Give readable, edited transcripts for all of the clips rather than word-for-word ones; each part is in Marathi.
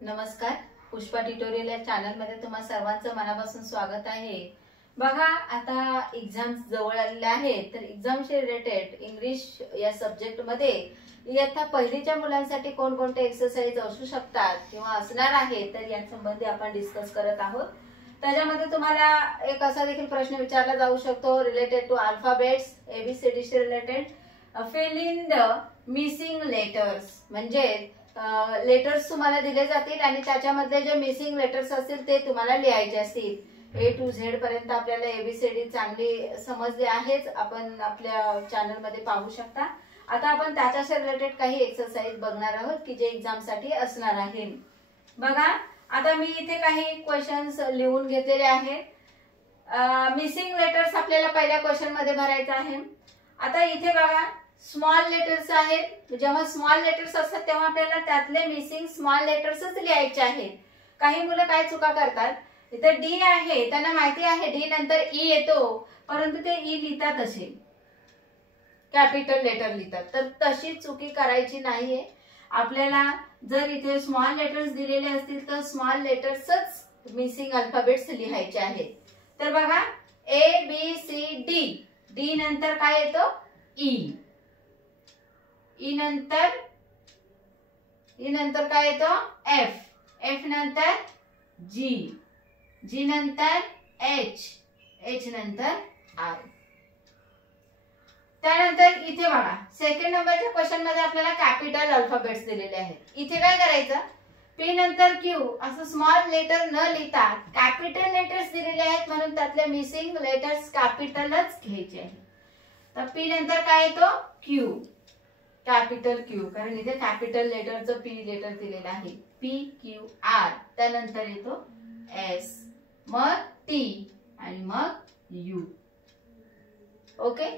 नमस्कार, पुष्पा ट्युटोरियल या चॅनल मध्ये तुम्हा सर्वांचं मनापासून स्वागत आहे। बघा, आता एक्झाम्स जवळ आलेले आहेत, तर एक्झामशी रिलेटेड इंग्लिश या सब्जेक्ट मध्ये इयत्ता पहिलीच्या मुलांसाठी कोणकोणते एक्सरसाइज असू शकतात किंवा असणार आहेत, तर या संबंधी आपण डिस्कस करत आहोत। त्याच्यामध्ये तुम्हाला एक असा देखील प्रश्न विचारला जाऊ शकतो रिलेटेड टू अल्फाबेट्स, एबीसीडी शी related, fill in the missing letters. म्हणजे लेटर्स तुम्हाला दिले जातील आणि त्याच्यामध्ये जे मिसिंग लेटर्स असतील ते तुम्हाला लिहायचे असतील। ए टू झेड पर्यंत आपल्याला एबीसीडी चांगली समजली आहेच, आपण आपल्या चॅनल मध्ये पाहू शकता। आता आपण त्याच्याशी रिलेटेड काही एक्सरसाइज बघणार आहोत की जे एक्झाम साठी असणार आहे। बघा, आता मी इथे काही क्वेश्चन्स लिहून घेतलेले आहेत। मिसिंग लेटर्स आपल्याला पहिल्या क्वेश्चन मध्ये भरायचं आहे। आता इथे बघा, स्मॉल लेटर्स आहेत। जेव्हा स्मॉल लेटर्स असतात तेव्हा आपल्याला त्यातले मिसिंग स्मॉल लेटर्सच लिहायचे आहेत। काही मुलं काय चुका करतात, इथे डी आहे, त्यांना माहिती आहे डी नंतर ई येतो, परंतु ते ई लिहितात असे कॅपिटल लेटर लिहितात, तर तशी चुकी करायची नाहीये। आपल्याला जर इथे स्मॉल लेटर्स दिलेले असतील तर स्मॉल लेटर्सच मिसिंग अल्फाबेट्स लिहायचे आहेत। तर बघा, A B C D, D नंतर काय येतो, ई, ई नंतर काय येतो, एफ, एफ नंतर जी, जी नंतर एच, एच नंतर आय। त्यानंतर इथे बघा, सेकंड नंबरच्या क्वेश्चन मध्ये आपल्याला कॅपिटल अल्फाबेट्स दिलेले आहेत। इथे काय करायचं, पी नंतर क्यू असं स्मॉल लेटर न लिहिता कॅपिटल लेटर्स दिलेले आहेत, म्हणून त्यातले मिसिंग लेटर्स कॅपिटलच घ्यायचे आहेत। तर पी नंतर काय येतो, क्यू, कॅपिटल क्यू, कारण इथे कॅपिटल लेटरचं पी लेटर दिलेलं आहे, पी क्यू आर। त्यानंतर येतो एस, मग टी आणि मग यू। ओके,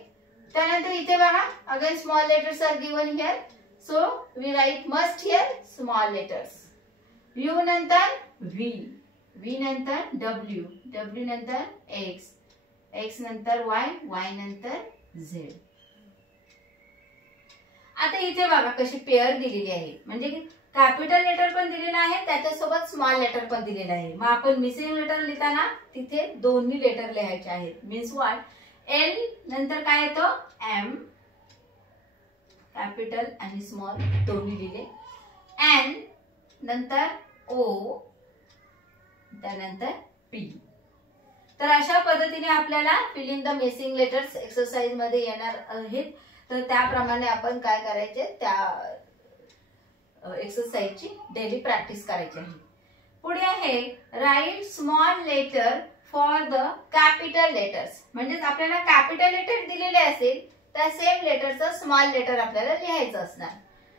त्यानंतर इथे बघा, again small letters are given here, so we write must here small letters. U नंतर व्ही, व्ही नंतर डब्ल्यू, डब्ल्यू नंतर एक्स, एक्स नंतर वाय, वाय नंतर झेड। आता इथे बघा कशी पेअर दिलेली आहे, म्हणजे कॅपिटल लेटर पण दिलेलं आहे, त्याच्यासोबत स्मॉल लेटर पण दिलेलं आहे। मग आपण मिसिंग लेटर लिहिताना तिथे दोन्ही लेटर लिहायचे आहेत। मीन्स व्हॉट, एल नंतर काय येतो, एम, कॅपिटल आणि स्मॉल दोन्ही लिहिले, एन नंतर ओ, त्यानंतर पी। तर अशा पद्धतीने आपल्याला fill in the missing letters exercise मध्ये येणार आहेत। तर त्याप्रमाणे आपण काय करायचे, त्या एक्सरसाइजची डेली प्रॅक्टिस करायची आहे। पुढे आहे right small letter for the capital letters. म्हणजे आपल्याला कॅपिटल लेटर दिलेले असेल त्या सेम लेटरचं स्मॉल लेटर आपल्याला लिहायचं असणार।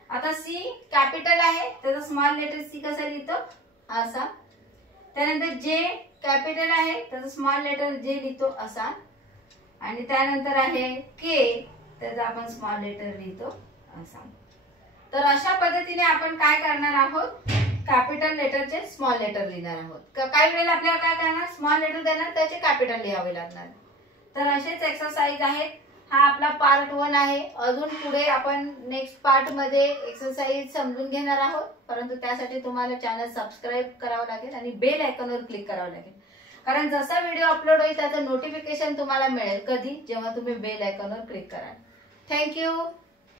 आता सी कॅपिटल आहे, त्याचा स्मॉल लेटर सी कसा लिहितो, असा। त्यानंतर जे कॅपिटल आहे, त्याचा स्मॉल लेटर जे लिहितो असा। आणि त्यानंतर आहे के, त्याचा आपण स्मॉल लेटर लिहितो असा। तर अशा पद्धतीने आपण काय करणार आहोत, कॅपिटल लेटरचे स्मॉल लेटर लिहिणार आहोत। काही वेळेला आपल्याला काय करणार, स्मॉल लेटर देणार, त्याचे कॅपिटल लिहावे लागणार। तर असेच एक्सरसाइज आहेत। हा आपला पार्ट 1 आहे। अजून पुढे आपण नेक्स्ट पार्ट मध्ये एक्सरसाइज समजून घेणार आहोत, परंतु त्यासाठी तुम्हाला चॅनल सबस्क्राइब करावं लागेल आणि बेल आयकॉनवर क्लिक करावं लागेल, कारण जसा व्हिडिओ अपलोड होईल त्याचं नोटिफिकेशन तुम्हाला मिळेल कधी, जेव्हा तुम्ही बेल आयकॉनवर क्लिक कराल। Thank you.